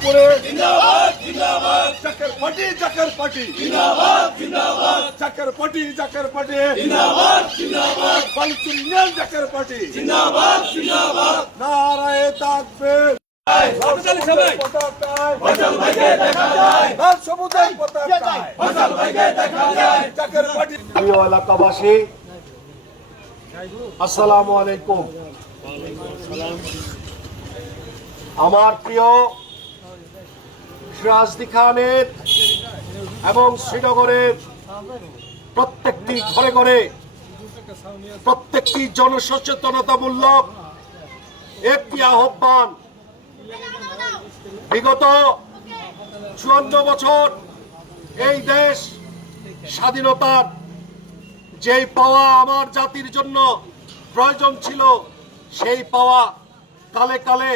সিঙ্গাপুরে Zaker party Zaker party. Zaker party party. Palestinian Zaker party. নারায়ে তাকবীর। পতাকায় লাল সবুজের পতাকায় জাকের পার্টি। প্রিয় এলাকাবাসী আসসালামু আলাইকুম। আমার প্রিয় সিরাজদি খানের এবং শ্রীনগরের প্রত্যেকটি ঘরে ঘরে প্রত্যেকটি জনসচেতনতামূলক একটি আহ্বান। বিগত চুয়ান্ন বছর এই দেশ স্বাধীনতার যেই পাওয়া আমার জাতির জন্য প্রয়োজন ছিল, সেই পাওয়া কালে কালে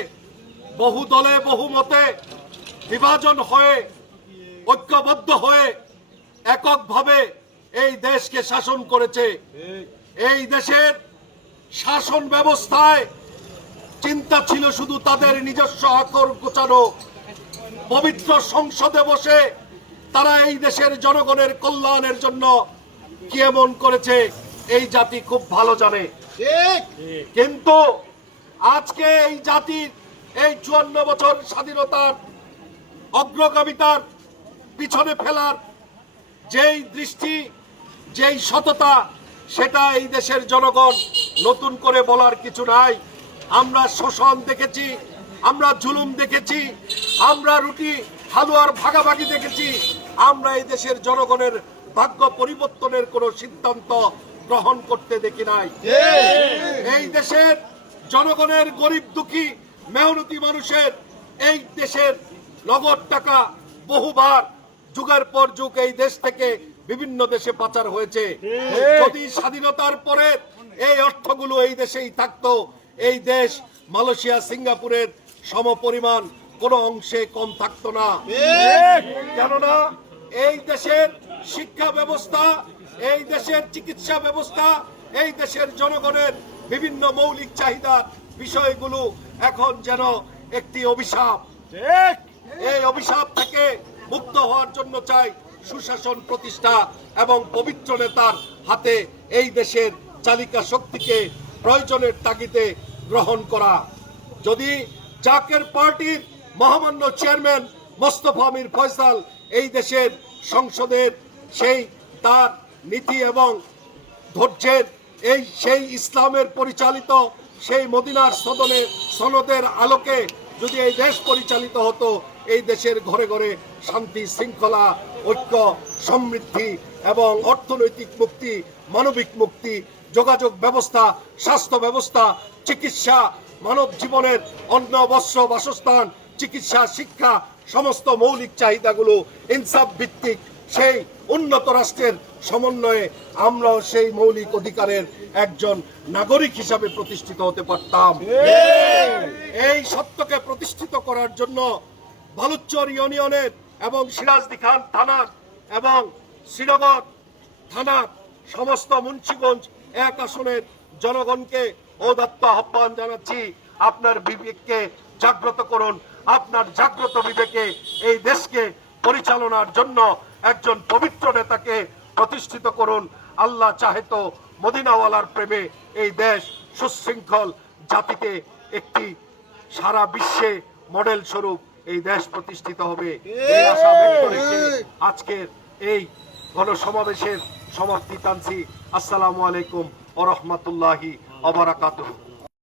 বহু দলে বহু মতে বিভাজন হয়ে ঐক্যবদ্ধ হয়ে এককভাবে এই দেশকে শাসন করেছে। এই দেশের শাসন ব্যবস্থায় চিন্তা ছিল শুধু তাদের নিজস্ব আকর গোছানো। পবিত্র সংসদে বসে তারা এই দেশের জনগণের কল্যাণের জন্য কি এমন করেছে এই জাতি খুব ভালো জানে। কিন্তু আজকে এই জাতির এই চুয়ান্ন বছর স্বাধীনতার অগ্রগামিতার পিছনে ফেলার যেই দৃষ্টি যেই সততা সেটা এই দেশের জনগণ নতুন করে বলার কিছু নাই। আমরা শোষণ দেখেছি আমরা জুলুম দেখেছি আমরা রুটি হালুয়ার ভাগাভাগি দেখেছি। আমরা এই দেশের জনগণের ভাগ্য পরিবর্তনের কোনো সিদ্ধান্ত গ্রহণ করতে দেখি নাই। এই দেশের জনগণের গরিব দুঃখী মেহনতি মানুষের এই দেশের নগদ টাকা বহুবার যুগের পর যুগ এই দেশ থেকে বিভিন্ন দেশে পাচার হয়েছে। যদি স্বাধীনতার পরে এই অর্থগুলো এই দেশেই থাকতো এই দেশ মালয়েশিয়া সিঙ্গাপুরের সমপরিমাণ কোনো অংশে কম থাকতো না। কেননা এই দেশের শিক্ষা ব্যবস্থা এই দেশের চিকিৎসা ব্যবস্থা এই দেশের জনগণের বিভিন্ন মৌলিক চাহিদার বিষয়গুলো এখন যেন একটি অভিশাপ। এই অভিশাপ থেকে মুক্ত হওয়ার জন্য চাই সুশাসন প্রতিষ্ঠা এবং পবিত্র নেতার হাতে এই দেশের চালিকা শক্তিকে প্রয়োজনের তাগিদে গ্রহণ করা। যদি চাকের পার্টির মহামান্য চেয়ারম্যান মোস্তফা আমির ফয়সাল এই দেশের সংসদের সেই তার নীতি এবং ধৈর্যের এই সেই ইসলামের পরিচালিত সেই মদিনার সদনে সনদের আলোকে যদি এই দেশ পরিচালিত হতো এই দেশের ঘরে ঘরে শান্তি শৃঙ্খলা ঐক্য সমৃদ্ধি এবং অর্থনৈতিক মুক্তি মানবিক মুক্তি যোগাযোগ ব্যবস্থা স্বাস্থ্য ব্যবস্থা চিকিৎসা মানব জীবনের অন্ন বস্ত্র বাসস্থান চিকিৎসা শিক্ষা সমস্ত মৌলিক চাহিদাগুলো ইনসাফ ভিত্তিক সেই উন্নত রাষ্ট্রের সমন্বয়ে আমরাও সেই মৌলিক অধিকারের একজন নাগরিক হিসাবে প্রতিষ্ঠিত হতে পারতাম। এই সত্যকে প্রতিষ্ঠিত করার জন্য বালুচর ইউনিয়নের এবং সিরাজদি খান থানার এবং শ্রীনগর থানার সমস্ত মুন্সিগঞ্জ এক আসনের জনগণকে ঔদাত্ত আহ্বান জানাচ্ছি। আপনার বিবেককে জাগ্রত করুন। আপনার জাগ্রত বিবেকে এই দেশকে পরিচালনার জন্য একজন পবিত্র নেতাকে প্রতিষ্ঠিত করুন। আল্লাহ চাহে তো মদিনাওয়ালার প্রেমে এই দেশ সুশৃঙ্খল জাতিকে একটি সারা বিশ্বে মডেল স্বরূপ এই দেশ প্রতিষ্ঠিত হবে। এই! আশা ব্যক্ত রেখে আজকের এই গণসমাবেশের সমাপ্তি টানছি। আসসালামু আলাইকুম ও রহমতুল্লাহি অবরাকাতুহ